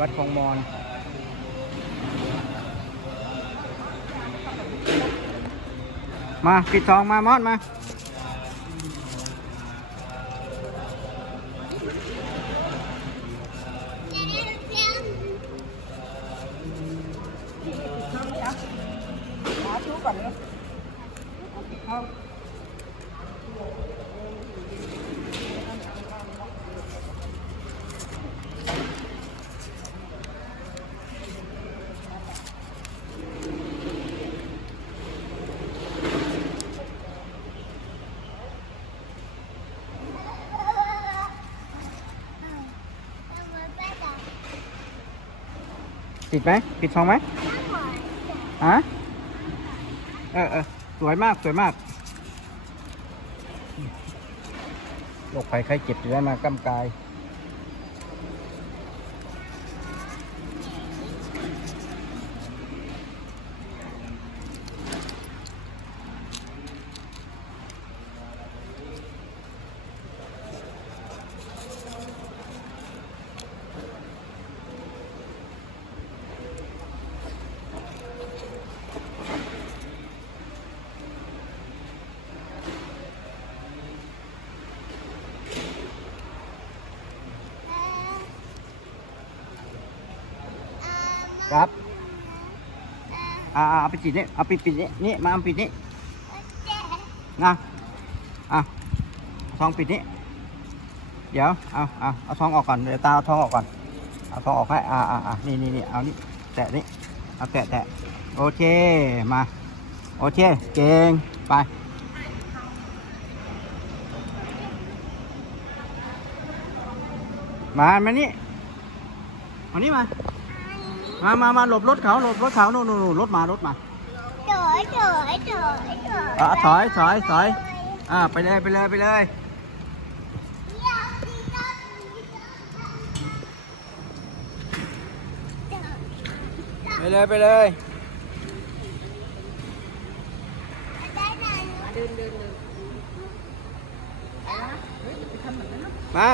วัดคลองมอนมาปิดทองมามอดมา ปิดไหมปิดทองไหมฮะเออเออสวยมากสวยมากโรคภัยไข้เจ็บอยู่แล้วมากำกาย ครับอ่าอ่าเอาไปปิดนี่เอาไปปิดนี่นี่มาเอาปิดนี่นะอะเอาทองปิดนี่เดี๋ยวเอาเอาเอาทองออกก่อนเดี๋ยวตาเอาทองออกก่อนเอาทองออกให้อ่าอ่าอ่านี่นี่นี่เอานี่แตะนี่เอาแตะแตะโอเคมาโอเคเก่งไปมามานี่มานี่มา มามามาหลบรถเขาหลบรถเขาโน่นโน่นโน่นรถมารถมาถอยถอยถอยถอยอะถอยถอยถอยอ่าไปเลยไปเลยไปเลยไปเลยไปเลยมา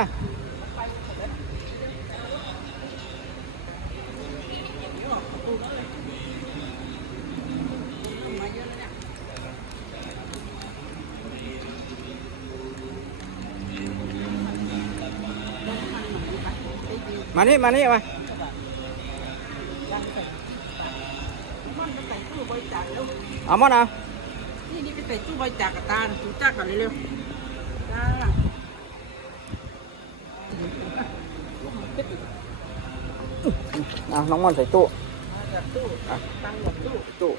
มานี่มานี่มามันไปใส่ตู้บริจาคแล้วเอาหมดเอานี่นี่ไปใส่ตู้บริจาคกับตาลตู้จักกันเร็วๆจ้าเอาน้องม่อนใส่ตู้มาจากตู้ตั้งหมดตู้ตู้